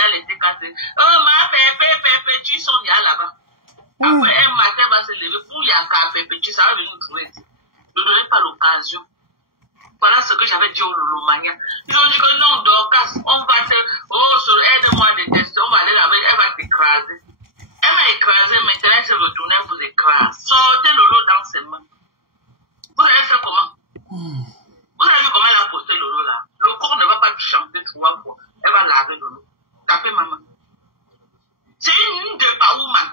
mondiale était cassée. Oh, ma pépé, tu sont bien là-bas. Après, un matin, va se lever pour y avoir pépé, tu vas venir nous trouver. Ne donnez pas l'occasion. Voilà ce que j'avais dit au Lolomania. Ils ont dit que non, Dorcas, on va te, aide-moi à détester, on va aller là-bas, elle va t'écraser. Elle m'a écrasé, maintenant elle se retourne, elle vous écrase. Sortez Lolo dans ses mains. Vous avez fait comment? Vous avez vu comment elle a posté Lolo là? Le corps ne va pas chanter 3 fois. Elle va laver Lolo. Tapez ma main. C'est une de woman.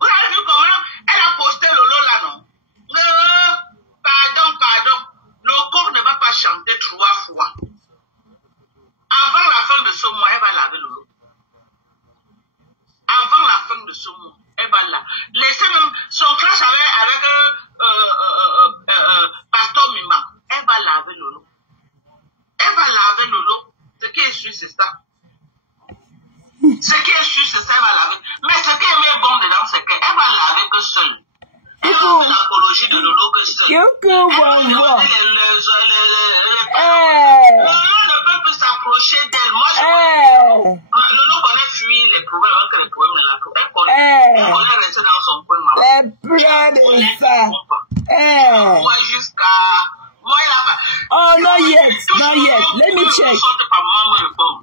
Vous avez vu comment elle a posté Lolo là, non? Pardon. Le corps ne va pas chanter 3 fois. Avant la fin de ce mois, elle va laver Lolo. Avant la fin de ce mois, elle va là. Laissez même son clash avec Pasteur Mima. Elle va laver Lolo. Elle va laver Lolo. Ce qui est sûr, c'est ça. Ce qui est sûr, c'est ça, elle va laver. Mais ce qui est bien bon dedans, c'est qu'elle va laver que seule. Elle va faire l'apologie de Lolo que seule. Lolo ne peut plus s'approcher d'elle. Moi, Lolo connaît fuir les problèmes avant que les problèmes ne la trouvent. Elle connaît rester dans son coin. Moi, jusqu'à... Moi, là-bas. Oh, not yet. Let me check.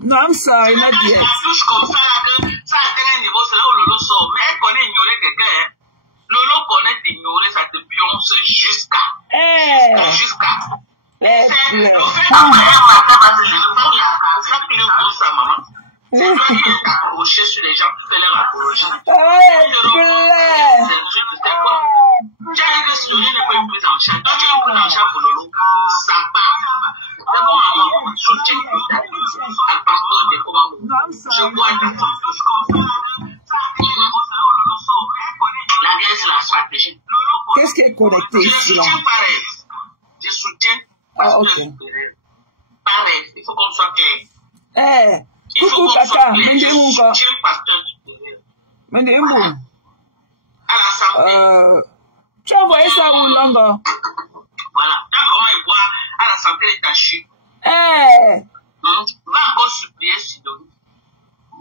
No, I'm sorry, not yet. Ça atteint un niveau, c'est là où Lolo sort. Mais elle connaît ignorer quelqu'un. Lolo connaît ignorer, ça te pionce jusqu'à. Le fait qu'après un matin, parce que je ne veux pas faire plus gros sa maman. C'est vrai qu'accrocher sur les gens, tu fais leur apologie. Tu as dit que si Lolo n'est pas une prise en charge, toi tu es une prise en charge pour Lolo, ça part. C'est bon, maman, soutien à pasteur de Komamo. Je vois ta la guerre, c'est la stratégie. Qu'est-ce qui est connecté ici là? Je soutiens. Ah, ok. Pareil, il faut qu'on soit clair. Coucou Kaka, Mendembo. Tu as envoyé ça où, Longo? Voilà. Comment il voit à la santé de ta chute. Va encore supplier Sidonie.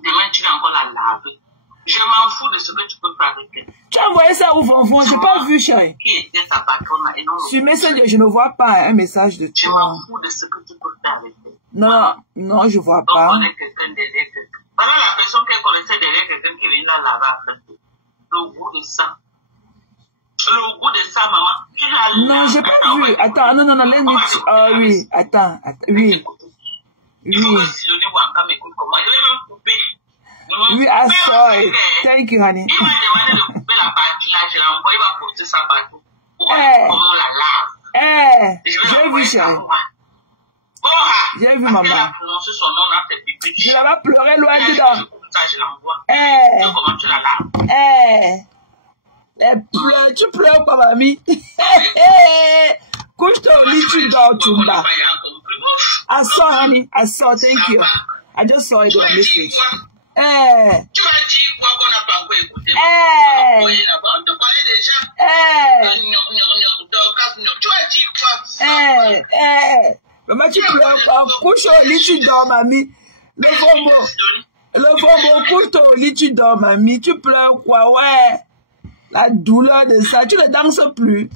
Demain, tu vas encore la laver. Je m'en fous de ce que tu peux faire avec elle. Tu as envoyé ça où, Fonfon? Je n'ai pas vu, chérie. Qui était sa patronne et non. Sur Messenger, je ne vois pas un message de toi. Je m'en fous de ce que tu peux faire avec elle. Non, je ne vois pas. On connaît quelqu'un derrière quelqu'un. Voilà la personne qu'elle connaissait derrière quelqu'un qui vient la laver après. Le goût de ça. Le goût de ça, maman. Tu l'as non, je n'ai pas vu. Attends, non, let me... oui, attends, oui. Oui, I saw it. Thank you, honey. Il m'a demandé de couper la partie là, je l'ai envoyé, il va porter sa partout. Pour voir comment on la lave. J'ai vu, chérie. J'ai vu, maman. Je la vais pleurer loin dedans. Comment tu la laves? Tu pleures quoi, mamie? Couche-toi au lit, tu dors, Tumba. I saw, honey. I saw, thank you. I just saw it in the message. Tu as dit quoi qu'on n'a pas encore écouté? On te connaît déjà. Tu as dit quoi? Maman, tu pleures quoi? Couche au lit, tu dors, mamie. Le fombo, couche-toi au lit, tu dors, mamie. Tu pleures quoi? Ouais. La douleur de ça, tu ne danses plus.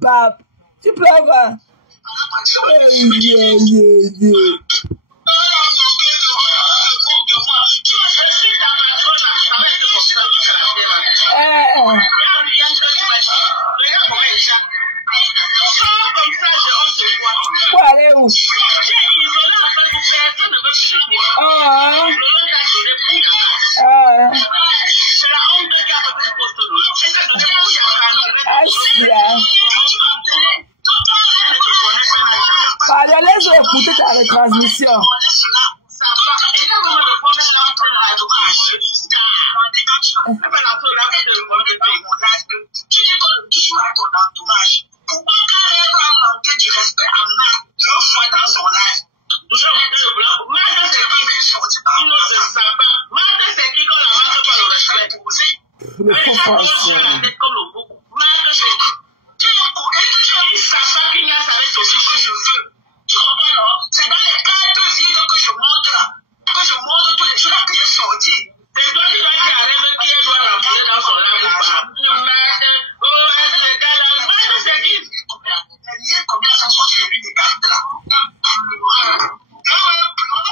Bab, tu pleures pas? Pour aller où? Allez, laisse écouter ta retransmission. Le faux français. C'est dans les 4 livres que je montre là, que je montre tous les jours que j'ai sorti. Les gens qui arrivent, qui est dans son lave,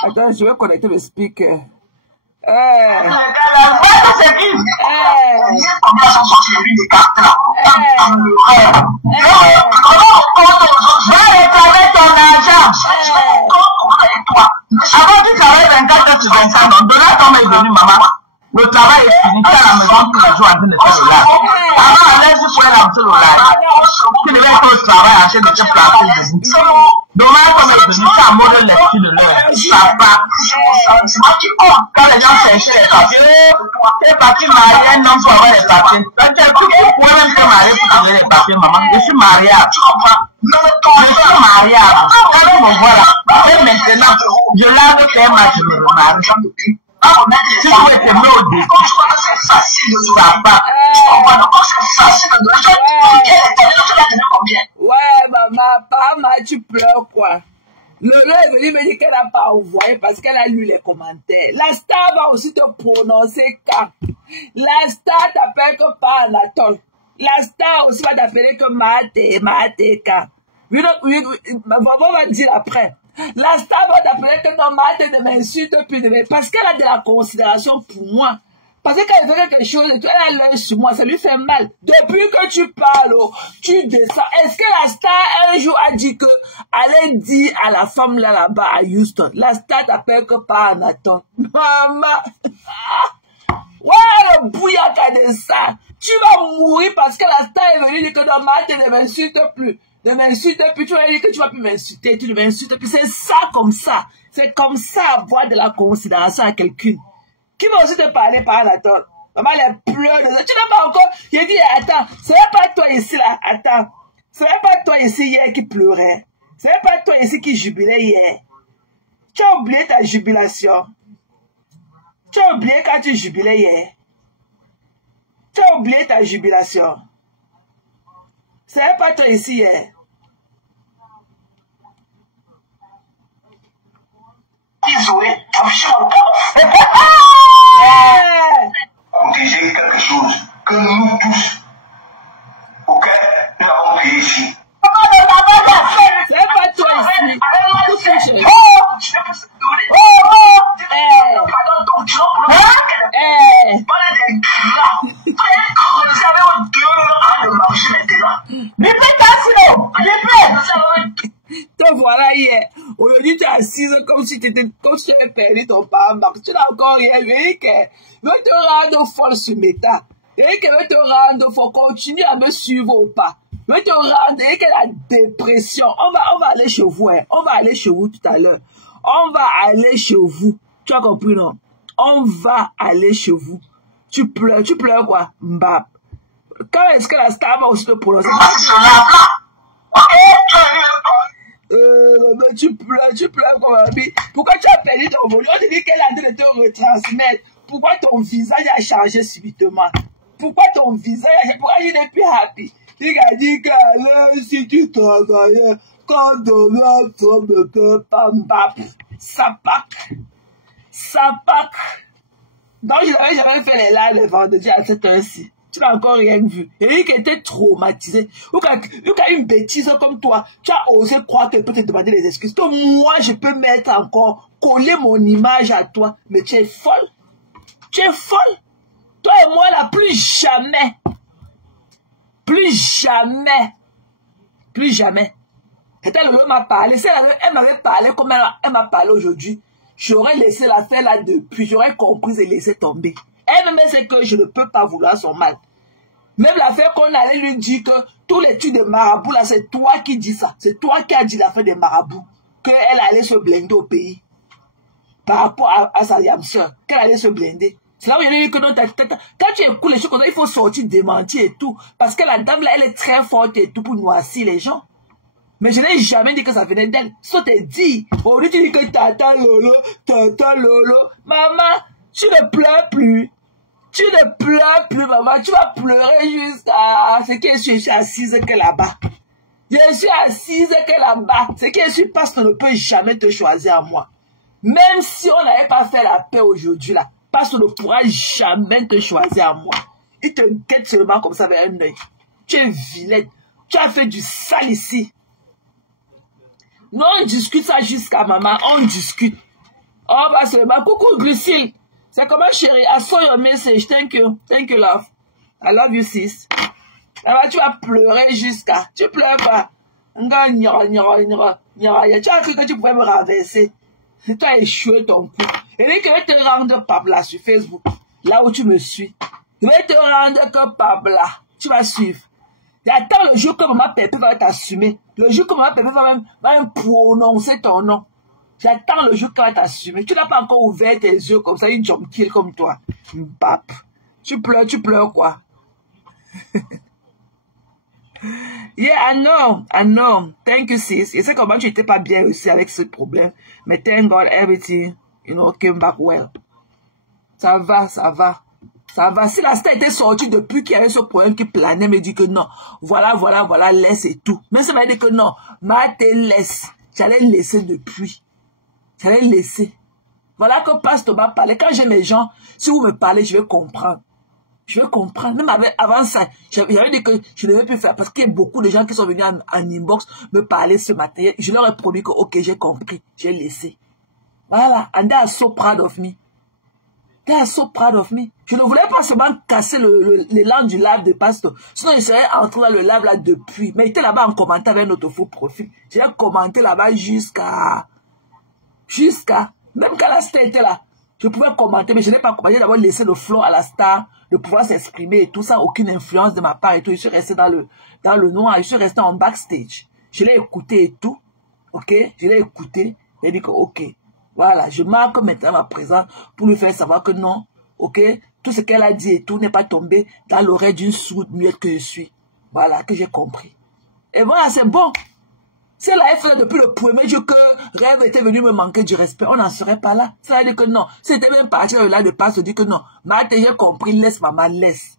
attends, je vais connecter le speaker. Avant tu travailles 24 sur 25, donc Donald Trump est venu, maman. Le travail est fini, tu es à la maison tous les jours en train de faire le live. Avant, à l'aise, tu pouvais lancer le live. Tu devais être au travail en train de te placer debout. Donald Trump est venu, tu as mode lecture de l'heure. Ça va. Quand les gens cherchaient les papiers, t'es parti marier un homme pour avoir les papiers. Tu pouvais même te marier pour avoir les papiers, maman. Je suis mariable. Je suis mariable. Quand tu me vois là, et maintenant, je lave tes matchs, je me remarie. Si vous êtes mis au début, ça va. Ouais, maman, tu pleures quoi? Le est venu me dire qu'elle n'a pas envoyé parce qu'elle a lu les commentaires. La star va aussi te prononcer quand. La star t'appelle que pas Anatole. La star aussi va t'appeler que Mate quand. On va dire après. La star va t'appeler que non, Mate ne m'insulte plus. Parce qu'elle a de la considération pour moi. Parce que quand elle fait quelque chose, elle a l'œil sur moi, ça lui fait mal. Depuis que tu parles, tu descends. Est-ce que la star un jour a dit que allait dire à la femme là-bas à Houston, la star t'appelle que pas Nathan. Maman. Ouais, le bouillaka de ça. Tu vas mourir parce que la star est venue dire que non, Mate ne m'insulte plus. Ne m'insulte plus. Tu vas dire que tu vas plus m'insulter. Tu ne m'insultes plus. C'est ça comme ça. C'est comme ça avoir de la considération à quelqu'un. Qui va aussi te parler par Anatole? Maman, elle pleure de ça. Tu n'as pas encore. J'ai dit, attends, c'est pas toi ici là. Attends. C'est pas toi ici hier qui pleurait. C'est pas toi ici qui jubilait hier. Tu as oublié ta jubilation. Tu as oublié quand tu jubilais hier. Tu as oublié ta jubilation. C'est pas toi ici hier. Utiliser quelque chose que nous tous, auquel nous avons créé ici. C'est pas toi ici. Te voilà hier. Aujourd'hui, tu es assise comme si tu avais perdu ton parent. Tu n'as encore rien. Eric veut te rendre folle sur Meta. Eric veut te rendre folle. Continue à me suivre ou pas. Veut te rendre. Eric a la dépression. On va aller chez vous. Hein. On va aller chez vous tout à l'heure. On va aller chez vous. Tu as compris, non? On va aller chez vous. Tu pleures quoi? Mbap. Quand est-ce que la star va aussi te prononcer? Tu pleures comme un bébé. Pourquoi tu as perdu ton volume? On te dit qu'elle a de te retransmettre. Pourquoi ton visage a changé subitement? Pourquoi ton visage a changé? Pourquoi je n'ai plus happy? Il a dit que si tu travaillais, quand Donald Trump ne peut pas m'bap, ça pack. Donc je n'avais jamais fait les lives le vendredi à cette heure-ci. Tu n'as encore rien vu. Eric était traumatisé. Ou quand une bêtise comme toi, tu as osé croire qu'elle peut te demander des excuses. Que moi, je peux mettre encore, coller mon image à toi. Mais tu es folle. Tu es folle. Toi et moi, là, plus jamais. Et elle m'a parlé. Si elle m'avait parlé comme elle m'a parlé aujourd'hui, j'aurais laissé l'affaire là depuis. J'aurais compris et laissé tomber. Elle-même sait que je ne peux pas vouloir son mal. Même l'affaire qu'on allait lui dire que tous les trucs de marabout là, c'est toi qui dis ça. C'est toi qui as dit l'affaire des marabouts. Qu'elle allait se blinder au pays. Par rapport à sa yam soeur. Qu'elle allait se blinder. C'est là où il y a dit que non, quand tu écoutes les choses comme ça, il faut sortir démentir et tout. Parce que la dame là, elle est très forte et tout pour noircir les gens. Mais je n'ai jamais dit que ça venait d'elle. Ça t'est dit. Aujourd'hui, tu dis que tata lolo. Maman, tu ne pleures plus. Tu ne pleures plus, maman. Tu vas pleurer jusqu'à ce que je suis assise que là-bas. Je suis assise que là-bas. Ce que je suis pasteur ne peut jamais te choisir à moi. Même si on n'avait pas fait la paix aujourd'hui, là, pasteur ne pourra jamais te choisir à moi. Il te guette seulement comme ça avec un œil. Tu es vilaine. Tu as fait du sale ici. Non, on discute ça jusqu'à maman. On discute. On va seulement. Coucou, Grisille. C'est comment, chérie? I saw your message. Thank you. Thank you, love. I love you, sis. Alors, tu vas pleurer jusqu'à... Tu pleures pas. Tu as cru que tu pouvais me renverser. Tu as échoué ton coup. Et dès que je vais te rendre Pabla sur Facebook, là où tu me suis, je vais te rendre que Pabla. Tu vas suivre. J'attends le jour que maman Pépé va t'assumer. Le jour que maman Pépé va même prononcer ton nom. J'attends le jour qu'elle va t'assumer. Tu n'as pas encore ouvert tes yeux comme ça, une jump kill comme toi. Mbap. Tu pleures quoi? Yeah, I know. Thank you, sis. Je sais comment tu n'étais pas bien aussi avec ce problème. Mais thank God, everything, came back well. Ça va. Si la star était sortie depuis qu'il y avait ce problème qui planait, me dit que non. Voilà, laisse et tout. Mais ça m'a dit que non. Te laisse. J'allais laisser depuis. J'allais laisser. Voilà que Pasteur m'a parlé. Quand j'ai les gens, si vous me parlez, je vais comprendre. Même avant ça, j'avais dit que je ne devais plus faire parce qu'il y a beaucoup de gens qui sont venus en inbox me parler ce matin. Je leur ai promis que, ok, j'ai compris. J'ai laissé. Voilà. And they are so proud of me. They are so proud of me. Je ne voulais pas seulement casser l'élan du live de Pasteur. Sinon, il serait entré dans le live là depuis. Mais il était là-bas en commentaire avec notre faux profil. J'ai commenté là-bas jusqu'à... Même quand la star était là, je pouvais commenter, mais je n'ai pas commenté. J'ai d'abord laissé le flow à la star de pouvoir s'exprimer et tout ça, aucune influence de ma part et tout. Je suis resté dans le noir, je suis resté en backstage. Je l'ai écouté et tout. Ok? Je l'ai écouté. J'ai dit que ok. Voilà, je marque maintenant ma présence pour lui faire savoir que non. Ok? Tout ce qu'elle a dit et tout n'est pas tombé dans l'oreille d'une sourde muette que je suis. Voilà, que j'ai compris. Et voilà, c'est bon. Si elle avait fait depuis le premier jour que Rêve était venu me manquer du respect, on n'en serait pas là. Ça veut dire que non. C'était même parti là de pas se dire que non. Marthe, j'ai compris, laisse maman, laisse.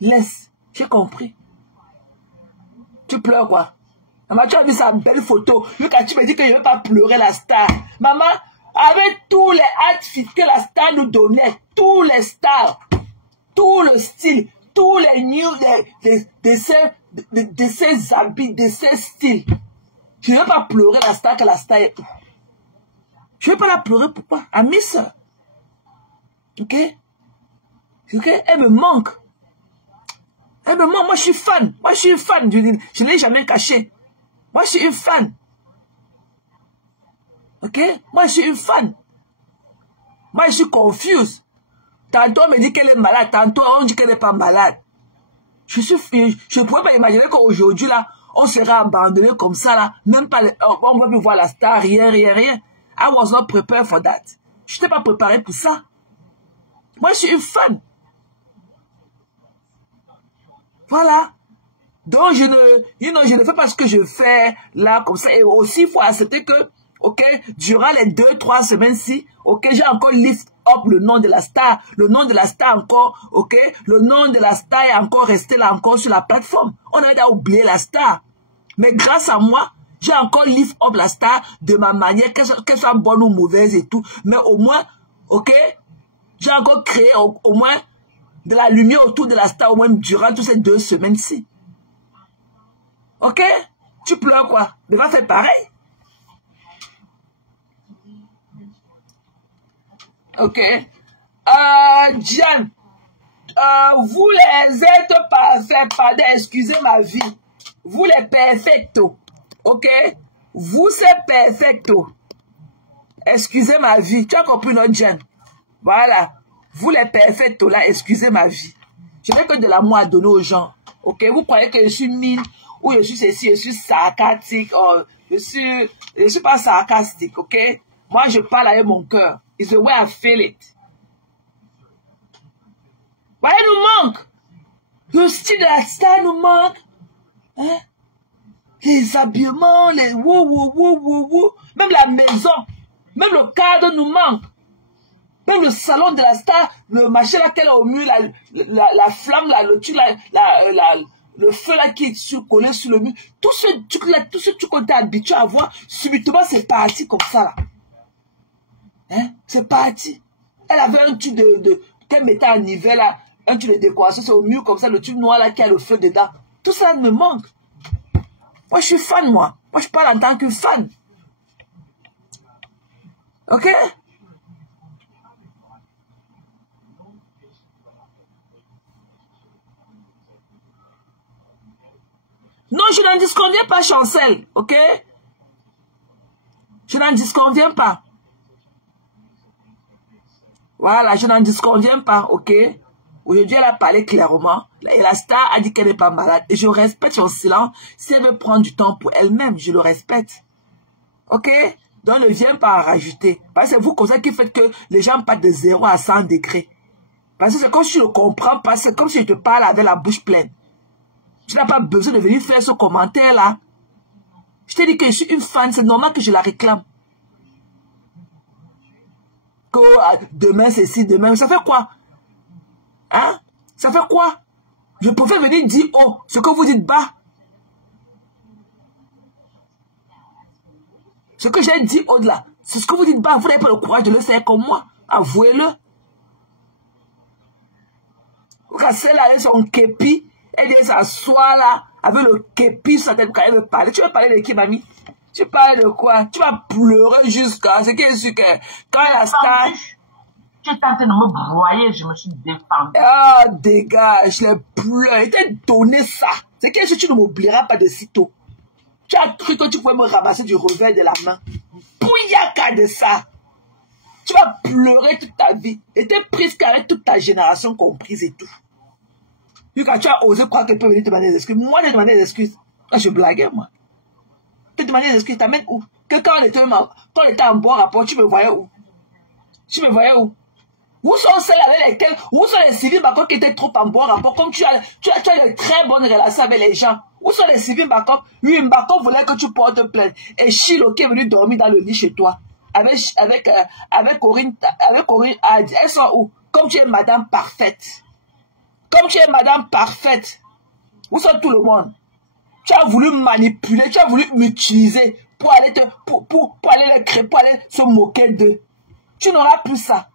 Laisse. J'ai compris. Tu pleures quoi? Maman, tu as vu sa belle photo. Quand tu me dis que je ne veux pas pleurer la star. Maman, avec tous les outfits que la star nous donnait, tous les stars, tout le style, tous les news de ses habits, de ses styles. Je ne veux pas pleurer la star que la star est. Je ne veux pas la pleurer, pourquoi? I miss her. Ok? Ok? Elle me manque. Elle me manque. Moi, je suis fan. Je ne l'ai jamais caché. Moi, je suis une fan. Ok? Moi, je suis une fan. Moi, je suis confuse. Tantôt, on me dit qu'elle est malade. Tantôt, on dit qu'elle n'est pas malade. Je ne pouvais pas imaginer qu'aujourd'hui, là, on sera abandonné comme ça, là. Même pas, on va plus voir la star, rien. I was not prepared for that. Je n'étais pas préparé pour ça. Moi, je suis une fan. Voilà. Donc, je ne fais pas ce que je fais là, comme ça. Et aussi, il faut accepter que, ok, durant les 2-3 semaines-ci, ok, j'ai encore lift up le nom de la star. Le nom de la star encore, ok, le nom de la star est encore resté là, encore sur la plateforme. On a déjà oublié la star. Mais grâce à moi, j'ai encore lift up la star de ma manière, qu'elle soit bonne ou mauvaise et tout. Mais au moins, ok, j'ai encore créé au moins de la lumière autour de la star, au moins durant toutes ces 2 semaines-ci. Ok? Tu pleures quoi? Tu vas faire pareil? Ok. Diane, vous les êtes parfaits, pardon, excusez ma vie. Vous les perfectos. Ok? Vous c'est perfecto. Excusez ma vie. Tu as compris notre Diane? Voilà. Vous les perfectos là, excusez ma vie. Je n'ai que de l'amour à donner aux gens. Ok? Vous croyez que je suis mine ou je suis ceci, je suis sarcastique. Oh, je suis pas sarcastique, ok? Moi, je parle avec mon cœur. It's the way I feel it. Voilà, nous manque. Le style de la star nous manque. Hein? Les habillements, les wou. Même la maison, même le cadre nous manque. Même le salon de la star, le machin là qu'elle a au mur, la flamme là, le feu là qui est collé sur le mur, tout ce truc là, tout ce truc qu'on était habitué à voir, subitement c'est parti comme ça là. Hein? C'est parti. Elle avait un truc qu'elle mettait en hiver là, un truc de décoration, c'est au mur comme ça, le truc noir là qui a le feu dedans. Tout ça me manque. Moi je suis fan moi. Moi je parle en tant que fan. Ok? Non, je n'en disconviens pas, Chancel, ok? Je n'en disconviens pas. Voilà, je n'en disconviens pas, ok? Aujourd'hui, elle a parlé clairement. Et la star a dit qu'elle n'est pas malade. Et je respecte son silence. Si elle veut prendre du temps pour elle-même, je le respecte. Ok? Donc, ne viens pas en rajouter. Parce que c'est vous comme ça qui faites que les gens partent de 0 à 100 degrés. Parce que c'est comme si je ne comprends pas. C'est comme si je te parle avec la bouche pleine. Tu n'as pas besoin de venir faire ce commentaire-là. Je t'ai dit que je suis une fan, c'est normal que je la réclame. Que demain c'est ci, demain, ça fait quoi? Hein? Ça fait quoi? Je préfère venir dire haut, ce que vous dites bas. Ce que j'ai dit au-delà, c'est ce que vous dites bas. Vous n'avez pas le courage de le faire comme moi. Avouez-le. Quand celle-là avec son képi, elle dit s'asseoir là, avec le képi sur sa tête quand elle me parle. Tu veux parler de qui, mamie? Tu parles de quoi? Tu vas pleurer jusqu'à ce qui est sûr que quand la star... Tu es en train de me broyer, je me suis défendue. Ah, dégage, les pleurs. Je t'ai donné ça. C'est quelque chose que tu ne m'oublieras pas de sitôt. Tu as cru que tu pouvais me ramasser du revers de la main. Pouillaka de ça. Tu vas pleurer toute ta vie. Et t'es prise qu'avec toute ta génération comprise et tout. Puis quand tu as osé croire qu'elle peut venir te demander des excuses, moi, je demandais des excuses. Quand je blaguais, moi. Te demander des excuses, t'amènes où? Que quand on était en bon rapport, tu me voyais où? Tu me voyais où? Où sont celles avec lesquelles, où sont les civils Bakok qui étaient trop en bon rapport, comme tu as de très bonnes relations avec les gens? Où sont les civils Bakok? Lui, Bakok voulait que tu portes plainte. Et Chilo qui est venu dormir dans le lit chez toi. Avec Corinne, elles sont où? Comme tu es madame parfaite. Comme tu es madame parfaite. Où sont tout le monde? Tu as voulu manipuler, tu as voulu m'utiliser pour aller les créer, pour aller se moquer d'eux. Tu n'auras plus ça.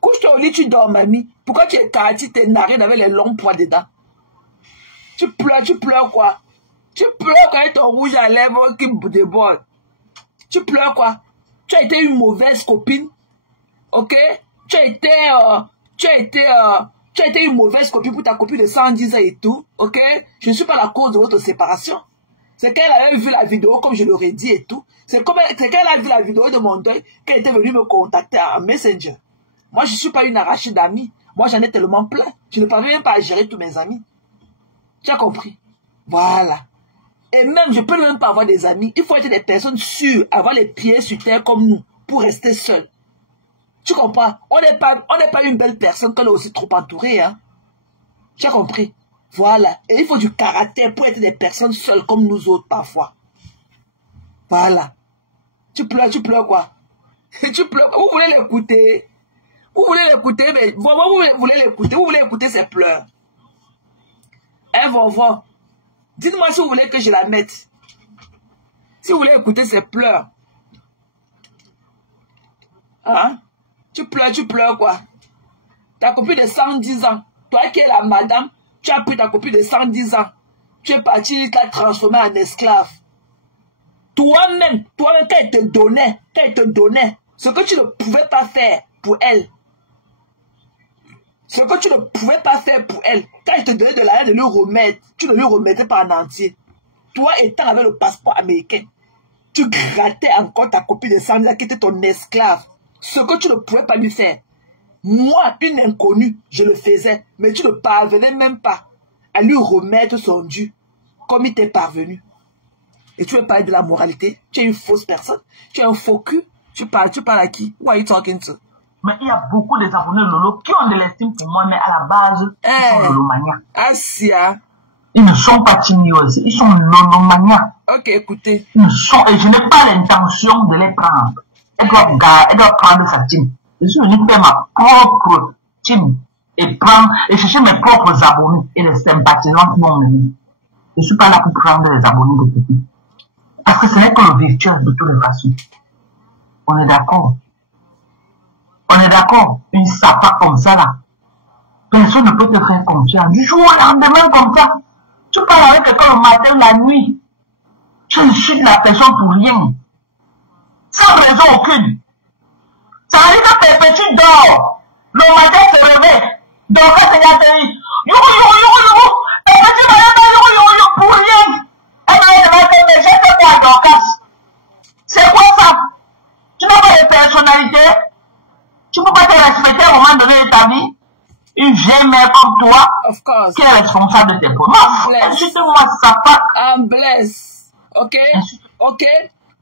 Couche-toi au lit, tu dors, mamie. Pourquoi tu es carati, tes narines avec les longs poils dedans? Tu pleures quoi? Tu pleures quand ton rouge à lèvres qui déborde. Tu pleures quoi? Tu as été une mauvaise copine. Ok? Tu as été une mauvaise copine pour ta copine de 110 ans et tout. Ok? Je ne suis pas la cause de votre séparation. C'est qu'elle avait vu la vidéo, comme je l'aurais dit et tout. C'est qu'elle a vu la vidéo de mon deuil qu'elle était venue me contacter en Messenger. Moi, je ne suis pas une arrachée d'amis. Moi, j'en ai tellement plein. Je ne parviens même pas à gérer tous mes amis. Tu as compris? Voilà. Et même, je peux même pas avoir des amis. Il faut être des personnes sûres, avoir les pieds sur terre comme nous, pour rester seul. Tu comprends? On n'est pas une belle personne quand on est aussi trop entouré, hein. Tu as compris? Voilà. Et il faut du caractère pour être des personnes seules comme nous autres parfois. Voilà. Tu pleures quoi? Tu pleures. Vous voulez l'écouter? Vous voulez l'écouter, mais vous voulez écouter ses pleurs. Hein, Vovon? Dites-moi si vous voulez que je la mette. Si vous voulez écouter ses pleurs. Hein? Tu pleures quoi? Ta copine de 110 ans. Toi qui es la madame, tu as pris ta copine de 110 ans. Tu es parti, tu l'as transformée en esclave. Toi-même, quand elle te donnait ce que tu ne pouvais pas faire pour elle. Ce que tu ne pouvais pas faire pour elle, quand elle te donnait de l'argent de lui remettre, tu ne lui remettais pas en entier. Toi étant avec le passeport américain, tu grattais encore ta copine de 110 ans qui était ton esclave. Ce que tu ne pouvais pas lui faire. Moi, une inconnue, je le faisais, mais tu ne parvenais même pas à lui remettre son dû, comme il t'est parvenu. Et tu veux parler de la moralité? Tu es une fausse personne. Tu es un faux cul. Tu parles à qui? Who are you talking to? Mais il y a beaucoup des abonnés Lolo qui ont de l'estime pour moi, mais à la base, ils sont lolomaniacs. Asia. Ils ne sont pas timides, ils sont lolomaniacs. Ok, écoutez. Et je n'ai pas l'intention de les prendre. Elle doit prendre sa team. Je suis venu faire ma propre team et chercher mes propres abonnés et les sympathisants qui m'ont mené. Je ne suis pas là pour prendre les abonnés de quelqu'un. Parce que ce n'est que le virtuel de toutes les façons. On est d'accord. On est d'accord. Une sapa comme ça là. Personne ne peut te faire confiance. Du jour au lendemain comme ça. Tu parles avec quelqu'un le matin ou la nuit. Tu insultes la personne pour rien. Sans raison aucune. Ça veut dire que Perpétue dort. Le matin se réveille. Donc quand il y a des Perpétue pour rien. Elle va demander, mais j'ai fait quoi à Dorcas? C'est quoi ça? Tu n'as pas de personnalité? Tu ne peux pas te respecter au moment donné de ta vie? Une vieille mère comme toi, qui est responsable de tes problèmes. Insulte-moi, ça pas. I'm blessed. Ok? Ok?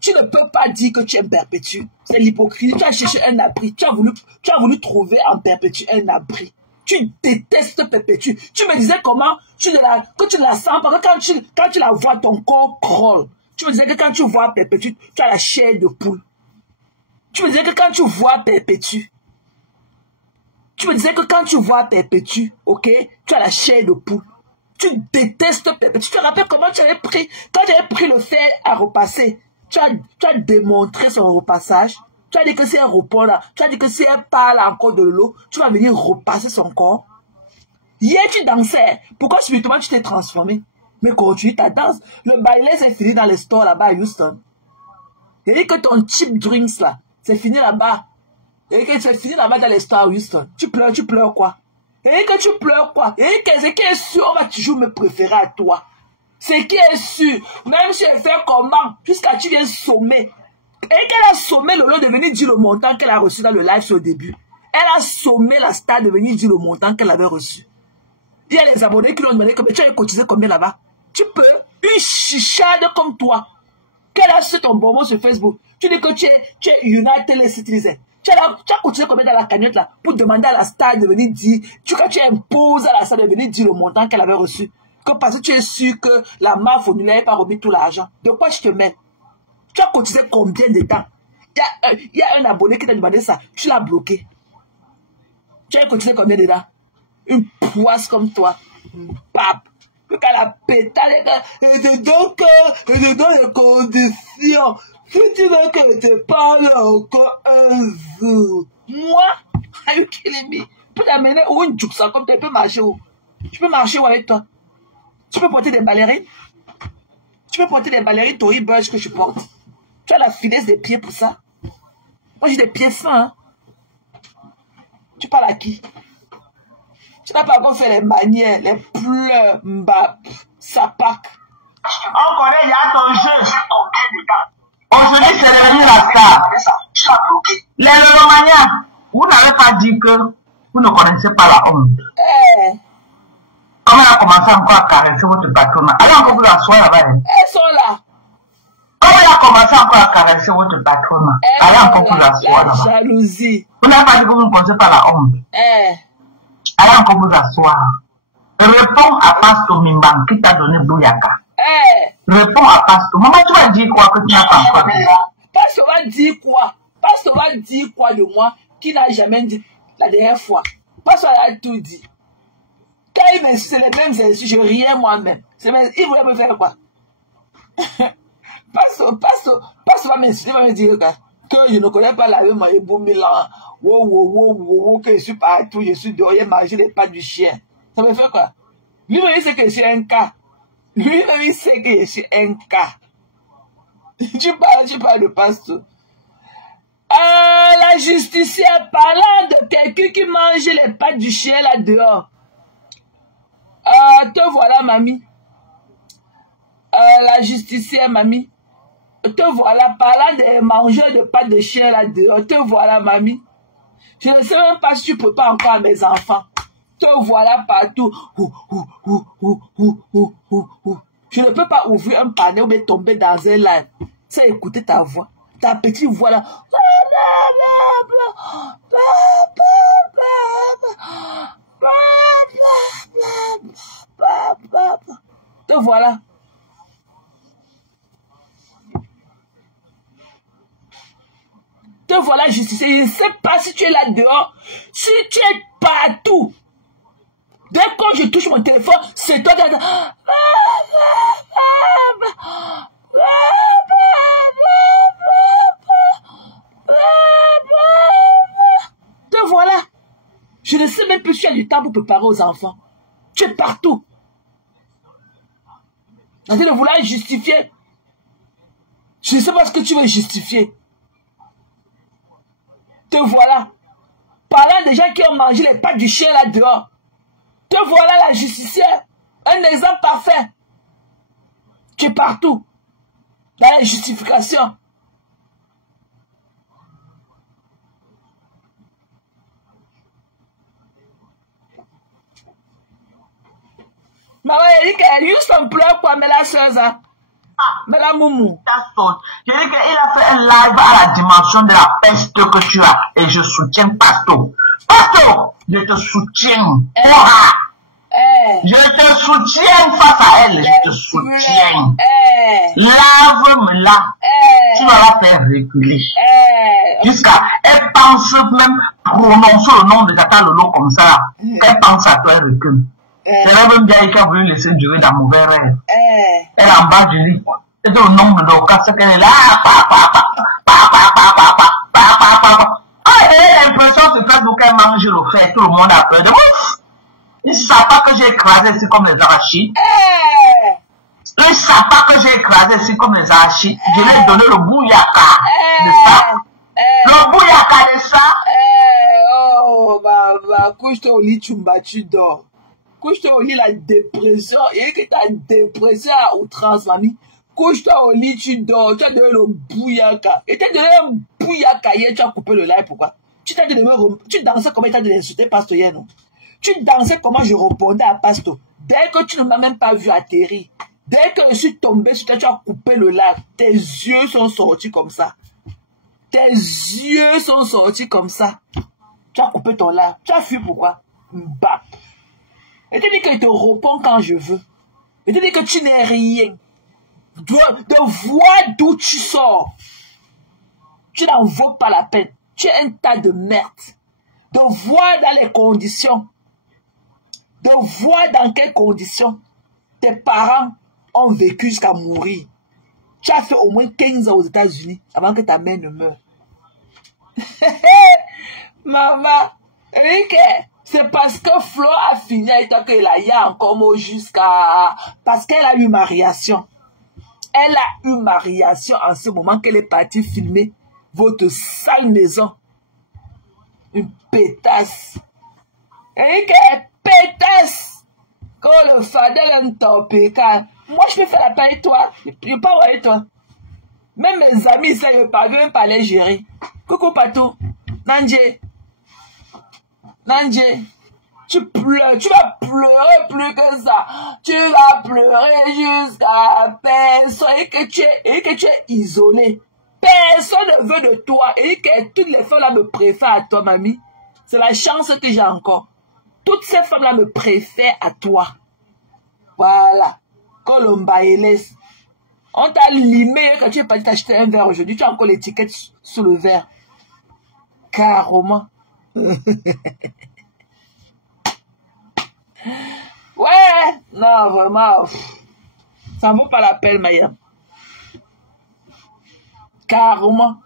Tu ne peux pas dire que tu aimes Perpétue. C'est l'hypocrisie. Tu as cherché un abri. Tu as voulu trouver en Perpétue un abri. Tu détestes Perpétue. Tu me disais comment que tu ne la sens pas. Que quand tu la vois, ton corps crolle. Tu me disais que quand tu vois Perpétue, tu as la chair de poule. Tu me disais que quand tu vois Perpétue, ok, tu as la chair de poule. Tu détestes Perpétue. Tu te rappelles comment tu avais pris, quand tu avais pris le fer à repasser, tu as démontré son repassage. Tu as dit que si elle repart là, tu as dit que si elle parle encore de l'eau, tu vas venir repasser son corps. Hier, tu dansais. Pourquoi subitement tu t'es transformé? Mais continue ta danse. Le baile, c'est fini dans les stores là-bas à Houston. Il dit que ton cheap drinks là, c'est fini là-bas. Et que c'est fini là-bas dans les stores à Houston. Tu pleures quoi? Et que tu pleures quoi? Et que ce qui est sûr, on va toujours me préférer à toi. Ce qui est sûr, même si elle fait comment, jusqu'à tu viens sommer. Et qu'elle a sommé Lolo de venir dire le montant qu'elle a reçu dans le live au début. Elle a sommé la star de venir dire le montant qu'elle avait reçu. Il y a les abonnés qui l'ont demandé que tu as cotisé combien là-bas. Tu peux, une chichade comme toi, qu'elle a acheté ton bonbon sur Facebook. Tu dis que tu es United Citizen. Tu as cotisé combien dans la cagnotte là pour demander à la star de venir dire, tu imposes à la star de venir dire le montant qu'elle avait reçu. Que parce que tu es sûr que la MAF ne lui avait pas remis tout l'argent. De quoi je te mets? Tu as cotisé combien de temps? Il y a un abonné qui t'a demandé ça. Tu l'as bloqué. Tu as cotisé combien de temps? Une poisse comme toi. Pape. Qu'elle a pété. Et te donne les conditions. Si tu veux que je te parle encore un jour. Moi? Are you killing me? Tu peux t'amener où une juxta comme tu peux marcher où? Tu peux marcher où avec toi? Tu peux porter des ballerines? Tu peux porter des ballerines Tory Burch que je porte. Tu as la finesse des pieds pour ça. Moi, j'ai des pieds fins. Hein? Tu parles à qui? Tu n'as pas encore fait les manières, les pleurs, mbap, sapak. On connaît, il y a ton jeu. Aujourd'hui, c'est devenu la star. Les Lolomaniens, vous n'avez pas dit que vous ne connaissez pas la honte. Comment elle a commencé encore à caresser votre patronne? Allez encore vous asseoir là-bas. Elles sont là. Comment elle a commencé encore à caresser votre patronne? Allez encore vous asseoir là-bas. Jalousie. Vous n'avez pas dit que vous ne connaissez pas la honte. Allez encore vous asseoir. Réponds à Pastor Mimbang qui t'a donné Bouyaka. Réponds à Pastor. Maman, tu vas dire quoi que tu n'as pas encore dit? Pastor va dire quoi? Pastor va dire quoi de moi qui n'a jamais dit la dernière fois? Pastor a tout dit. Quand il m'insulte, c'est les mêmes insultes, je riais moi-même. Il voulait me faire quoi? Pastor va m'insulter, il va me dire que je ne connais pas la rue Maïbou Milan. Que je suis partout, je suis dehors, j'ai mangé les pattes du chien. Ça me fait quoi? Lui-même, il sait que je suis un cas. Lui-même, il sait que je suis un cas. Tu parles de Pastor. La justicière parlant de quelqu'un qui mange les pattes du chien là dehors. Te voilà, mamie. La justicière, mamie. Te voilà, parlant des mangeurs de pattes de chien là dehors. Te voilà, mamie. Je ne sais même pas si tu prépares encore à mes enfants. Te voilà partout. Je ne peux pas ouvrir un panneau ou tomber dans un live. Ça, écouter ta voix. Ta petite voix là. Te voilà. Te Te voilà justifié. Je ne sais pas si tu es là dehors. Si tu es partout. Dès que je touche mon téléphone, c'est toi qui... Te voilà. Je ne sais même plus si tu as du temps pour préparer aux enfants. Tu es partout. En train de vouloir justifier. Je ne sais pas ce que tu veux justifier. Te voilà. Parlant des gens qui ont mangé les pattes du chien là dehors. Te voilà la justicière. Un exemple parfait. Tu es partout. Dans la justification. Maman Eric, juste un pleure quoi, mais la soeur, ça. Madame Moumou. Je dis qu'il a fait un live à la dimension de la peste que tu as. Et je soutiens Pasto. Pasto, je te soutiens. Je te soutiens face à elle. Je te soutiens. Lave-me-la. Tu vas la faire reculer. Jusqu'à, elle pense même prononcer le nom de Tata Lolo comme ça. Elle pense à toi, elle recule. C'est la même vieille qui a voulu laisser durer dans mauvais rêve. Elle est en bas du lit. C'est le nom de l'occasion, c'est qu'elle est là. Elle a l'impression que quand quelqu'un mange le fer, tout le monde a peur de ouf. Ils ne savent pas que j'ai écrasé ici comme les arachides. Ils ne savent pas que j'ai écrasé ici comme les arachides. Je vais donner le bouyaka de ça. Le bouyaka de ça. Oh, maman, couche-toi au lit, tu dors. Couche-toi au lit, la dépression. Et que ta dépression à outrance, mamie. Couche-toi au lit, tu dors. Tu as donné le bouyaka. Et tu as donné un bouyaka hier, tu as coupé le live. Pourquoi? Tu dansais comment tu as insulté Pasto hier, non? Tu dansais comment je répondais à Pasto. Dès que tu ne m'as même pas vu atterrir. Dès que je suis tombé sur toi, tu as coupé le live. Tes yeux sont sortis comme ça. Tes yeux sont sortis comme ça. Tu as coupé ton live. Tu as fui pourquoi? Bah. Et tu dis que je te réponds quand je veux. Et tu dis que tu n'es rien. De voir d'où tu sors. Tu n'en vaux pas la peine. Tu es un tas de merde. De voir dans les conditions. De voir dans quelles conditions tes parents ont vécu jusqu'à mourir. Tu as fait au moins 15 ans aux États-Unis avant que ta mère ne meure. Maman, Eric, c'est parce que Flo a fini avec toi qu'elle a eu encore mot jusqu'à... Parce qu'elle a eu ma réaction. Elle a eu ma réaction en ce moment qu'elle est partie filmer votre sale maison. Une pétasse. Eric, pétasse. Quand le fadel est un topécal. Moi, je peux faire la paix avec toi. Je ne peux pas voir avec toi. Même mes amis, ça, ils ne parviennent même pas à les gérer. Coucou, Patou. Nandje. Nandje. Tu pleures. Tu vas pleurer plus que ça. Tu vas pleurer jusqu'à personne. Et que tu es isolé. Personne ne veut de toi. Et que toutes les femmes là me préfèrent à toi, mamie. C'est la chance que j'ai encore. Toutes ces femmes-là me préfèrent à toi. Voilà. Colombaïles. On t'a limé quand tu es parti t'acheter un verre aujourd'hui. Tu as encore l'étiquette sous le verre. Carrément. Ouais. Non, vraiment. Ça ne vaut pas la peine, Maya. Carrément.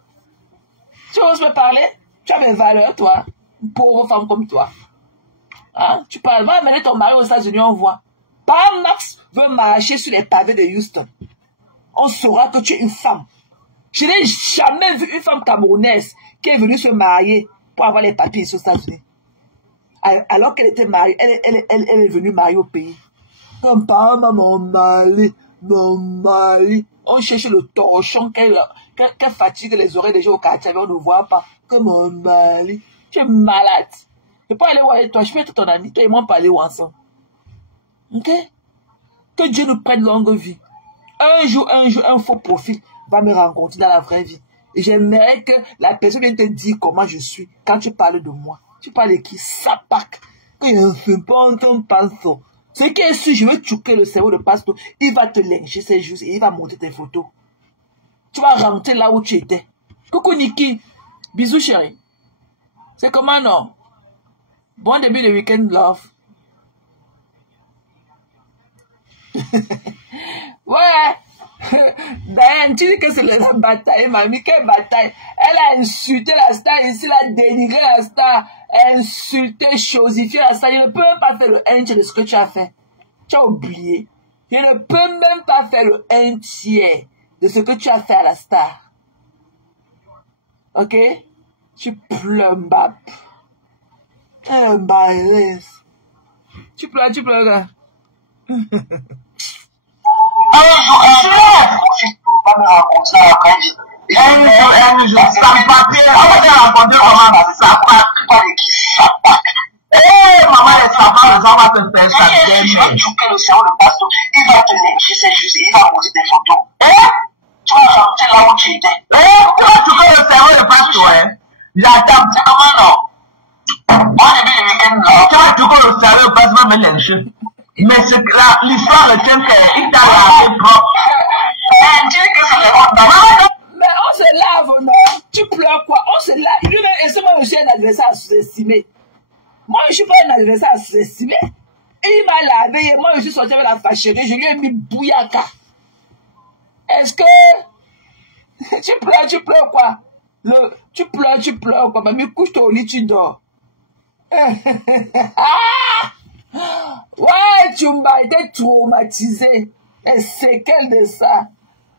Tu oses me parler? Tu as mes valeurs, toi. Une pauvre femme comme toi. Hein? Tu parles, va amener ton mari aux États-Unis, on voit. Pas Max veut marcher sur les pavés de Houston. On saura que tu es une femme. Je n'ai jamais vu une femme camerounaise qui est venue se marier pour avoir les papiers aux États-Unis. Alors qu'elle était mariée, elle est venue marier au pays. Comme pas mon mari. On cherche le torchon qu'elle fatigue les oreilles des gens au quartier, mais on ne voit pas. Comme mon mari. Tu es malade. Je peux aller voir avec toi, je peux être ton ami, toi et moi parler ensemble. Ok? Que Dieu nous prenne longue vie. Un jour, un faux profil va me rencontrer dans la vraie vie. Et j'aimerais que la personne vienne te dire comment je suis quand tu parles de moi. Tu parles de qui? Sapak. Que je ne fais pas entendre Pasto. Ce qui est sûr, je vais choquer le cerveau de Pasto. Il va te lyncher ces jours et il va monter tes photos. Tu vas rentrer là où tu étais. Coucou Niki. Bisous, chérie. C'est comment, non? Bon début de week-end, love. Ouais. Diane, tu dis que c'est la bataille, mamie. Quelle bataille? Elle a insulté la star ici, elle a dénigré la star, insulté, chosifié la star. Je ne peux même pas faire le 1 tiers de ce que tu as fait. Tu as oublié. Je ne peux même pas faire le 1 tiers de ce que tu as fait à la star. Ok? Tu pleures, Mbap. Tu pleures. Mais l'histoire est telle qu'il t'a lavé propre. Mais on se lave, non? Tu pleures quoi? On se lave. Lui-même, et c'est moi, je suis un adversaire à sous-estimer. Moi, je ne suis pas un adversaire à sous-estimer. Et il m'a lavé, et moi, je suis sorti avec la fâcherie, je lui ai mis bouillaka. Est-ce que... tu pleures quoi? Tu pleures quoi? Mamie, couche-toi au lit, tu dors. Ouais, tu m'as été traumatisé. Les séquelles de ça.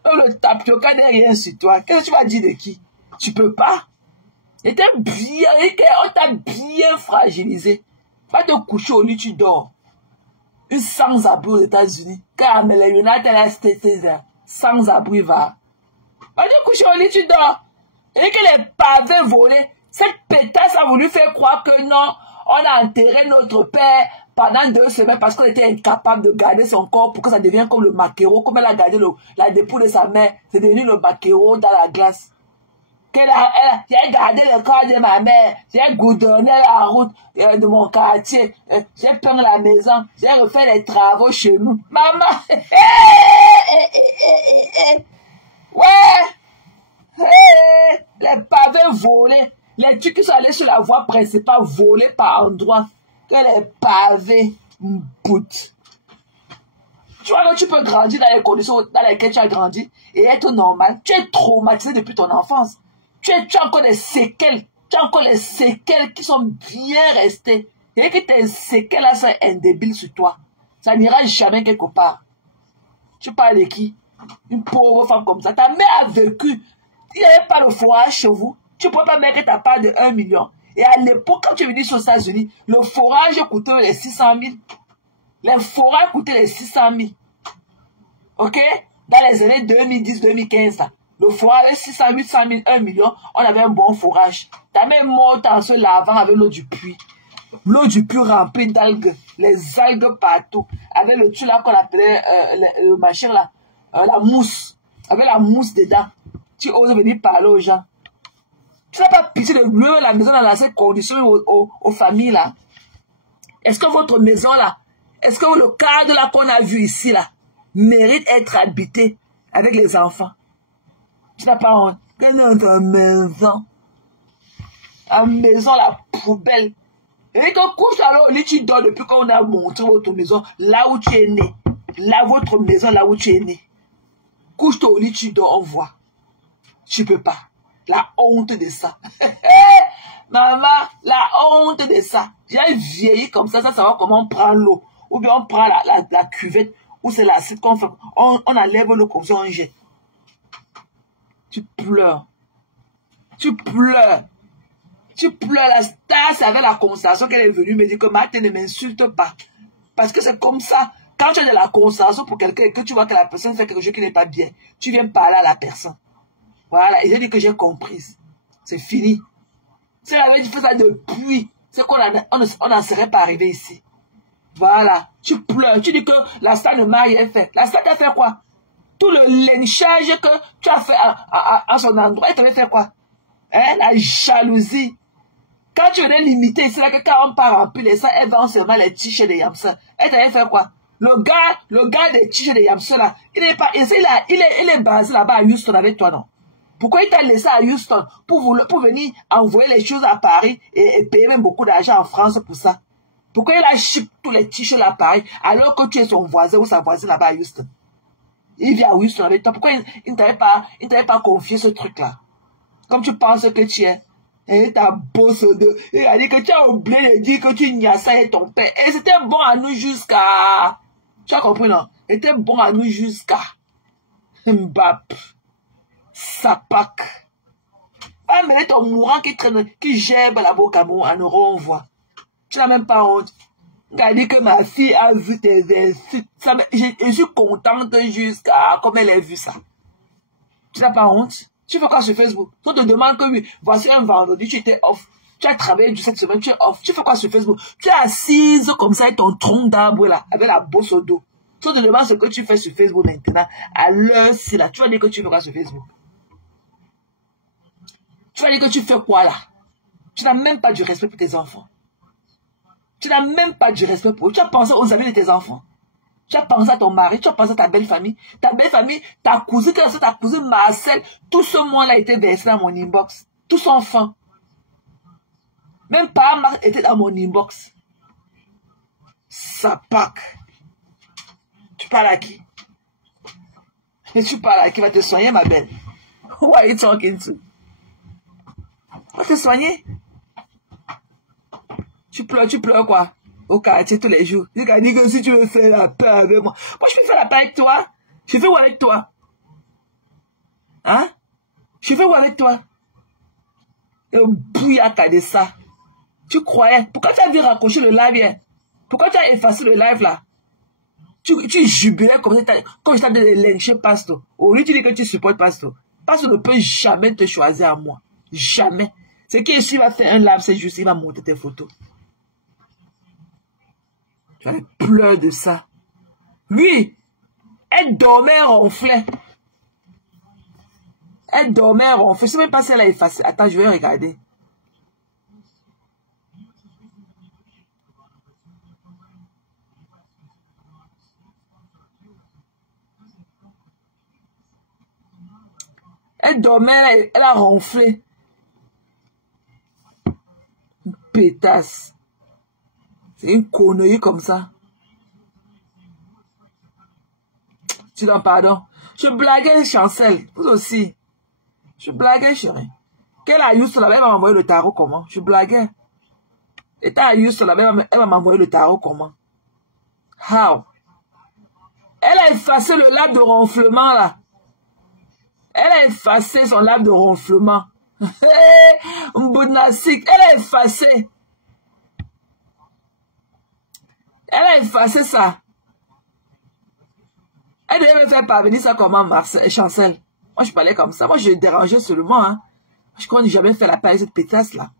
Le tapioca n'est rien sur toi. Qu'est-ce que tu vas dire de qui? Tu peux pas. On t'a bien fragilisé. Va te coucher au lit, tu dors. Une sans-abri aux États-Unis. Car les United States, sans-abri va. Va te coucher au lit, tu dors. Et que les pavés volés, cette pétasse a voulu faire croire que non, on a enterré notre père pendant 2 semaines parce qu'on était incapable de garder son corps pour que ça devienne comme le maquereau, comme elle a gardé la dépouille de sa mère, c'est devenu le maquereau dans la glace. J'ai gardé le corps de ma mère, j'ai goudronné la route de mon quartier, j'ai peint la maison, j'ai refait les travaux chez nous. Maman, ouais, les pavés volés, les trucs qui sont allés sur la voie principale volés par endroits. Que les pavés boutent. Tu vois, là, tu peux grandir dans les conditions dans lesquelles tu as grandi et être normal. Tu es traumatisé depuis ton enfance. Tu as encore des séquelles. Tu as encore les séquelles qui sont bien restées. Et que tes séquelles là sont indébiles sur toi. Ça n'ira jamais quelque part. Tu parles de qui? Une pauvre femme comme ça. Ta mère a vécu. Il n'y avait pas le forage chez vous. Tu ne peux pas mettre ta part de 1 million. Et à l'époque, quand tu es venu aux États-Unis, le forage coûtait les 600 000. Les forages coûtaient les 600 000. Ok? Dans les années 2010-2015, le forage avait 600 000, 100 000, 1 million. On avait un bon forage. Ta mère morte en se lavant avec l'eau du puits. L'eau du puits remplie d'algues. Les algues partout. Avec le truc là qu'on appelait le machin là. La mousse. Avec la mousse dedans. Tu oses venir parler aux gens. Tu n'as pas pitié de louer la maison dans ces conditions aux familles là. Est-ce que votre maison là, est-ce que le cadre là qu'on a vu ici là, mérite d'être habité avec les enfants? Tu n'as pas honte. Quelle est ta maison? La maison, la poubelle. Et que couche alors au lit, tu dors depuis qu'on a montré votre maison là où tu es né. Là, votre maison, là où tu es né. Couche-toi au lit, tu dors, on voit. Tu peux pas. La honte de ça. Maman, la honte de ça. J'ai vieilli comme ça savoir comment on prend l'eau. Ou bien on prend la cuvette, ou c'est l'acide qu'on fait. On enlève l'eau comme ça, on jette. Tu pleures. Tu pleures. Tu pleures. La star, c'est avec la conversation qu'elle est venue me dire que Marthe ne m'insulte pas. Parce que c'est comme ça. Quand tu as de la conversation pour quelqu'un et que tu vois que la personne fait quelque chose qui n'est pas bien, tu viens parler à la personne. Voilà, et j'ai dit que j'ai compris. C'est fini. Si elle avait fait ça depuis, c'est qu'on n'en serait pas arrivé ici. Voilà, tu pleures, tu dis que la star ne m'a rien fait. La star t'a fait quoi? Tout le lynchage que tu as fait à son endroit, elle t'avait fait quoi? Hein, la jalousie. Quand tu venais limiter, c'est là que quand on part remplir les sangs, elle vend seulement les t-shirts de Yamsa. Elle t'avait fait quoi? Le gars des t-shirts de Yamsa là, il est basé là-bas à Houston avec toi, non? Pourquoi il t'a laissé à Houston pour venir envoyer les choses à Paris et payer même beaucoup d'argent en France pour ça? Pourquoi il a chip tous les t-shirts à Paris alors que tu es son voisin ou sa voisine là-bas à Houston? Il vient à Houston avec toi. Pourquoi il ne t'avait pas confié ce truc-là? Comme tu penses que tu es. Et ta bosse de... Il a dit que tu as oublié de dire que tu niassais ton père. Et c'était bon à nous jusqu'à... Tu as compris, non? C'était bon à nous jusqu'à... Mbap. Sapak. Ah, mais ton mourant qui gère là-bas au Cameroun, en euro, on voit. Tu n'as même pas honte. Il a dit que ma fille a vu tes insultes. Je suis contente jusqu'à comme elle a vu ça. Tu n'as pas honte? Tu fais quoi sur Facebook? On te demande que oui, voici un vendredi, tu étais off. Tu as travaillé cette semaine, tu es off. Tu fais quoi sur Facebook? Tu es assise comme ça avec ton tronc d'arbre là, avec la bosse au dos. Si on te demande ce que tu fais sur Facebook maintenant, à l'heure-ci là, tu vas dire que tu fais quoi sur Facebook? Tu vas dire que tu fais quoi là? Tu n'as même pas du respect pour tes enfants. Tu n'as même pas du respect pour eux. Tu as pensé aux amis de tes enfants. Tu as pensé à ton mari, tu as pensé à ta belle famille. Ta belle famille, ta cousine Marcel, tout ce mois-là était versé dans mon inbox. Tout son enfant. Même pas Marc était dans mon inbox. Ça pack. Tu parles à qui? Mais tu parles à qui va te soigner, ma belle? Who are you talking to? Va te soigner? Tu pleures quoi? Au quartier tous les jours. Il a dit que si tu veux faire la paix avec moi. Moi, je peux faire la paix avec toi. Je fais où avec toi? Hein? Je fais où avec toi? Et au bouillaka de ça. Tu croyais? Pourquoi tu as vu raccrocher le live hier? Pourquoi tu as effacé le live là? Tu jubilais comme je t'ai dit de lyncher Pastor. Au lieu tu dis que tu supportes Pastor. Pastor ne peut jamais te choisir à moi. Jamais. C'est qu'il va faire un live, c'est juste, il va monter tes photos. J'avais peur de ça. Oui, elle dormait ronflée. Elle dormait ronflée. Je ne sais même pas si elle a effacé. Attends, je vais regarder. Elle dormait, elle a ronflé. Une pétasse. C'est une connerie comme ça. Tu donnes pardon. Je blaguais Chancel. Vous aussi. Je blaguais chérie. Qu'elle a Houston là-bas, elle va m'envoyer le tarot comment? Je blaguais. Et t'as Houston là-bas, elle va m'envoyer le tarot comment? How? Elle a effacé le lab de ronflement là. Elle a effacé son lab de ronflement. Mbounasik, elle a effacé. Elle a effacé ça. Elle devait me faire parvenir ça comment, Marcel, Chancel. Moi, je parlais comme ça. Moi, je dérangeais seulement. Hein. Je crois que j'ai jamais fait la paix avec cette pétasse là.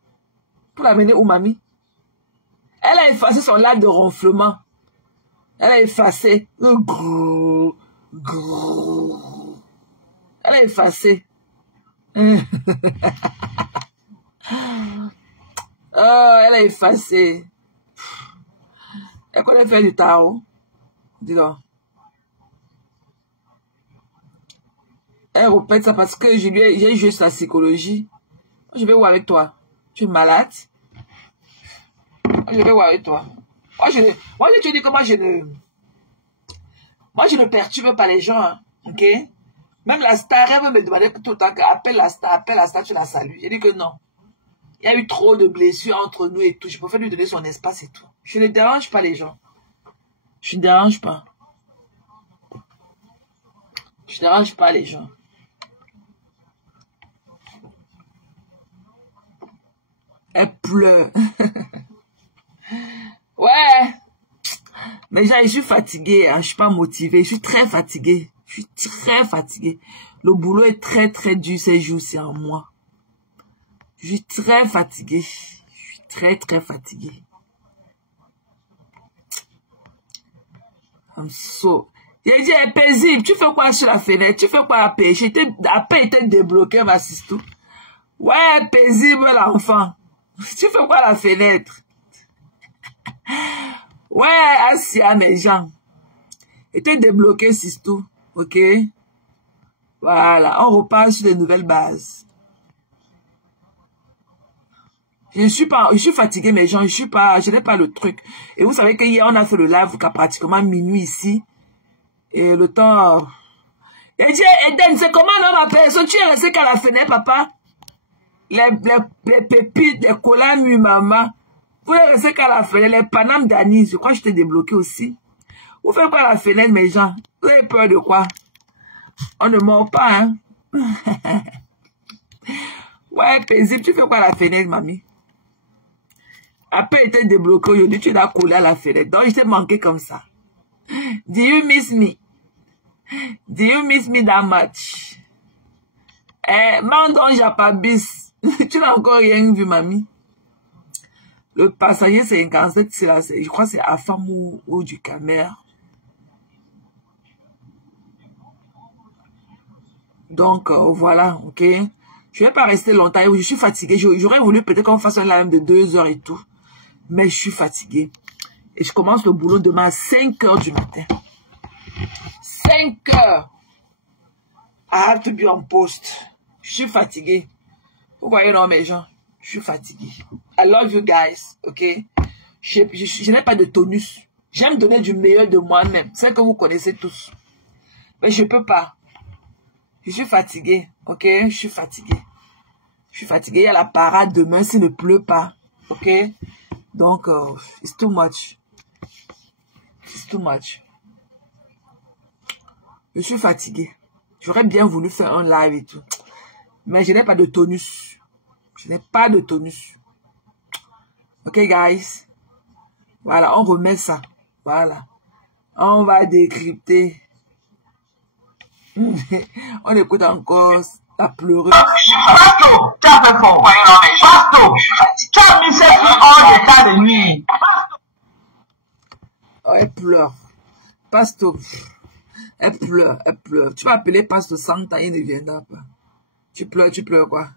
Pour l'amener où, mamie? Elle a effacé son lab de ronflement. Elle a effacé. Elle a effacé. Oh, elle a effacé. Elle connaît faire du tarot. Dis donc. Elle répète ça parce que j'ai joué sur la psychologie. Je vais où avec toi? Tu es malade? Je vais où avec toi? Moi, je te dis que moi, je ne perturbe pas les gens. Hein, ok? Même la star, elle veut me demander tout le temps qu'appelle la star, tu la salues. J'ai dit que non. Il y a eu trop de blessures entre nous et tout. Je préfère lui donner son espace et tout. Je ne dérange pas les gens. Je ne dérange pas. Je ne dérange pas les gens. Elle pleure. Ouais. Mais je suis fatiguée. Hein. Je ne suis pas motivée. Je suis très fatiguée. Je suis très fatiguée. Le boulot est très, très dur ces jours-ci en moi. Je suis très fatiguée. Je suis très, très fatiguée. I'm so... J'ai dit, paisible. Tu fais quoi sur la fenêtre? Tu fais quoi à pêcher? La paix était débloquée, ma sister. Ouais, paisible, l'enfant. Tu fais quoi à la fenêtre? Ouais, assis à mes gens. Était débloqué, sister. Ok? Voilà, on repart sur les nouvelles bases. Je suis fatiguée, mes gens, je n'ai pas le truc. Et vous savez qu'hier, on a fait le live qu'à pratiquement minuit ici. Et le temps... Et Dieu, Eden, c'est comment non, ma personne? Tu es resté qu'à la fenêtre, papa? Les pépites, les collants, maman. Vous êtes resté qu'à la fenêtre, les panames d'Anis, je crois que je t'ai débloqué aussi. Vous faites quoi à la fenêtre, mes gens? Vous avez peur de quoi? On ne mord pas, hein? Ouais, paisible, tu fais quoi à la fenêtre, mamie? Après, il était débloqué, aujourd'hui, tu l'as collé à la fenêtre. Donc, je t'ai manqué comme ça. Do you miss me? Do you miss me that much? Mandon Japabis. Tu n'as encore rien vu, mamie. Le passager 57, je crois que c'est Afam ou du Camer. Donc, voilà, ok. Je ne vais pas rester longtemps. Je suis fatiguée. J'aurais voulu peut-être qu'on fasse un live de 2 heures et tout. Mais je suis fatiguée. Et je commence le boulot demain à 5 heures du matin. 5 heures. I have to be on post. Je suis fatiguée. Vous voyez, non, mes gens? Je suis fatiguée. I love you guys, ok? Je n'ai pas de tonus. J'aime donner du meilleur de moi-même. C'est que vous connaissez tous. Mais je ne peux pas. Je suis fatiguée, ok? Je suis fatiguée. Je suis fatiguée. Il y a la parade demain s'il ne pleut pas, ok? Donc, it's too much. It's too much. Je suis fatiguée. J'aurais bien voulu faire un live et tout. Mais je n'ai pas de tonus. Je n'ai pas de tonus. Ok, guys? Voilà, on remet ça. Voilà. On va décrypter. On écoute encore la pleureuse. Pasto, tu as fait fort. Pasto, tu as mis cette fille hors d'état de nuit. Oh, elle pleure. Pasto, elle pleure, elle pleure. Tu vas appeler Pasto Santa, il ne viendra pas. Tu pleures quoi?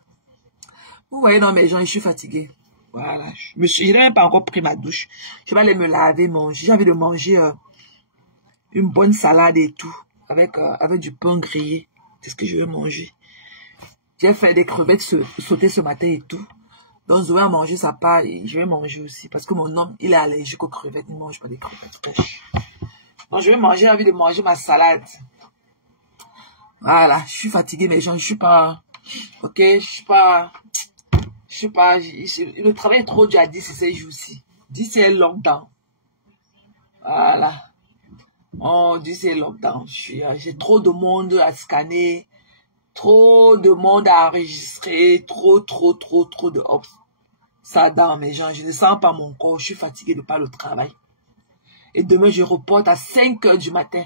Vous voyez, non, mes gens, je suis fatiguée. Voilà. Je n'ai même pas encore pris ma douche. Je vais aller me laver, manger. J'ai envie de manger une bonne salade et tout. Avec du pain grillé. C'est ce que je vais manger. J'ai fait des crevettes sautées ce matin et tout. Donc, je vais manger sa part et je vais manger aussi. Parce que mon homme, il est allergique aux crevettes. Il ne mange pas des crevettes fraîches. Donc, je vais manger, j'ai envie de manger ma salade. Voilà. Je suis fatiguée, mes gens. Je suis pas... Ok, je suis pas... Le travail est trop dur à 10 ces jours-ci. 10 c'est lockdown. Voilà. On dit c'est lockdown. J'ai trop de monde à scanner. Trop de monde à enregistrer. Trop de hops. Ça dans mes gens. Je ne sens pas mon corps. Je suis fatiguée de pas le travail. Et demain, je reporte à 5 heures du matin.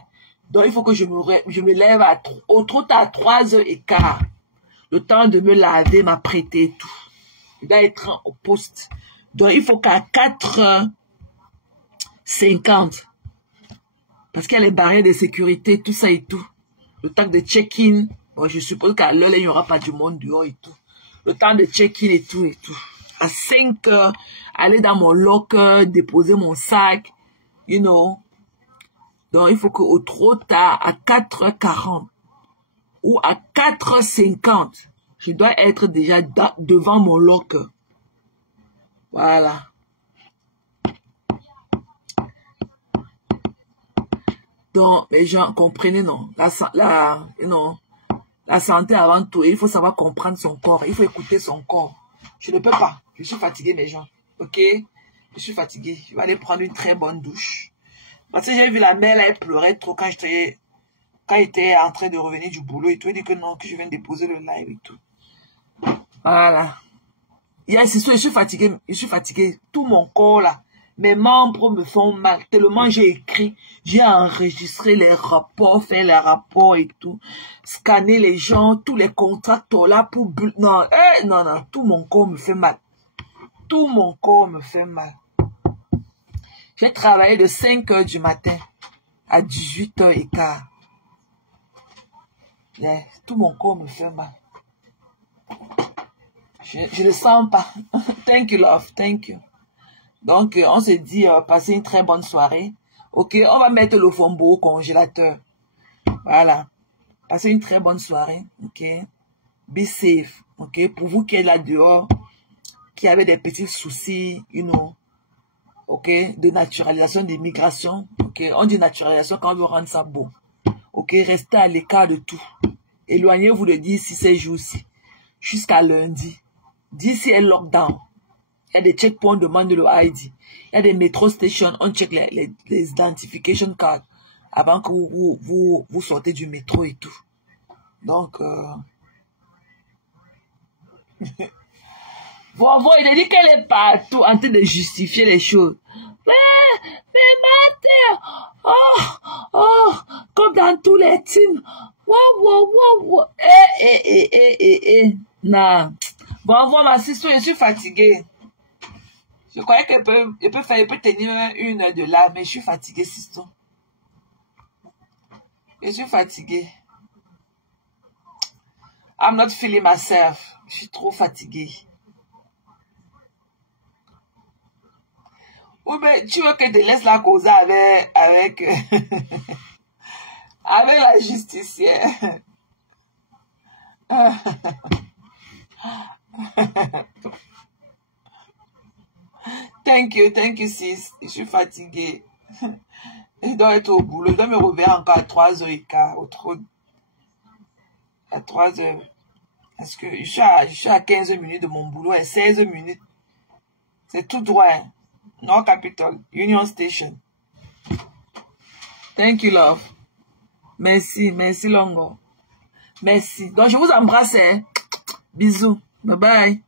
Donc, il faut que je me lève au trop tard à 3h15. Le temps de me laver, m'apprêter et tout. Je dois être au poste. Donc, il faut qu'à 4h50. Parce qu'il y a les barrières de sécurité, tout ça et tout. Le temps de check-in. Bon, je suppose qu'à l'heure, il n'y aura pas du monde dehors et tout. Le temps de check-in et tout et tout. À 5 heures, aller dans mon locker, déposer mon sac. You know. Donc, il faut qu'au trop tard, à 4h40 ou à 4h50, je dois être déjà devant mon locker. Voilà. Donc, les gens, comprenez, non? La santé avant tout. Il faut savoir comprendre son corps. Il faut écouter son corps. Je ne peux pas. Je suis fatiguée, mes gens. Ok? Je suis fatiguée. Je vais aller prendre une très bonne douche. Parce que j'ai vu la mère, là, elle pleurait trop quand j'étais en train de revenir du boulot et tout. Elle dit que non, que je viens de déposer le live et tout. Voilà. C'est sûr, je suis fatiguée. Je suis fatiguée. Tout mon corps, là. Mes membres me font mal. Tellement j'ai écrit, j'ai enregistré les rapports, fait les rapports et tout. Scanner les gens, tous les contrats là pour... Non, non, tout mon corps me fait mal. Tout mon corps me fait mal. J'ai travaillé de 5 heures du matin à 18h15. Yeah, tout mon corps me fait mal. Je ne sens pas. Thank you, love. Thank you. Donc, on se dit, passer une très bonne soirée. Ok, on va mettre le fombo au congélateur. Voilà. Passez une très bonne soirée, ok? Be safe, ok? Pour vous qui êtes là dehors, qui avez des petits soucis, you know, ok? De naturalisation, d'immigration, ok? On dit naturalisation quand on veut rendre ça beau, ok? Restez à l'écart de tout. Éloignez-vous de d'ici ces jours-ci, jusqu'à lundi. D'ici est lockdown. Il y a des checkpoints, demande le ID. Il y a des métro stations, on check les identification cards avant que vous sortez du métro et tout. Donc, Vovo, il a dit qu'elle est partout en train de justifier les choses. Mais Martin, comme dans tous les teams. Non. Vovo, ma sister, je suis fatiguée. Je croyais qu'elle peut tenir 1 heure de là, mais je suis fatiguée, sister. Je suis fatiguée. I'm not feeling myself. Je suis trop fatiguée. Oui, mais tu veux que je te laisse la cause avec avec la justicière. Thank you, sis. Je suis fatiguée. Je dois être au boulot. Je dois me réveiller encore à 3h15. À 3h. Parce que je suis à 15 minutes de mon boulot et 16 minutes. C'est tout droit. Hein? North Capital, Union Station. Thank you, love. Merci, Longo. Merci. Donc, je vous embrasse. Hein? Bisous. Bye bye.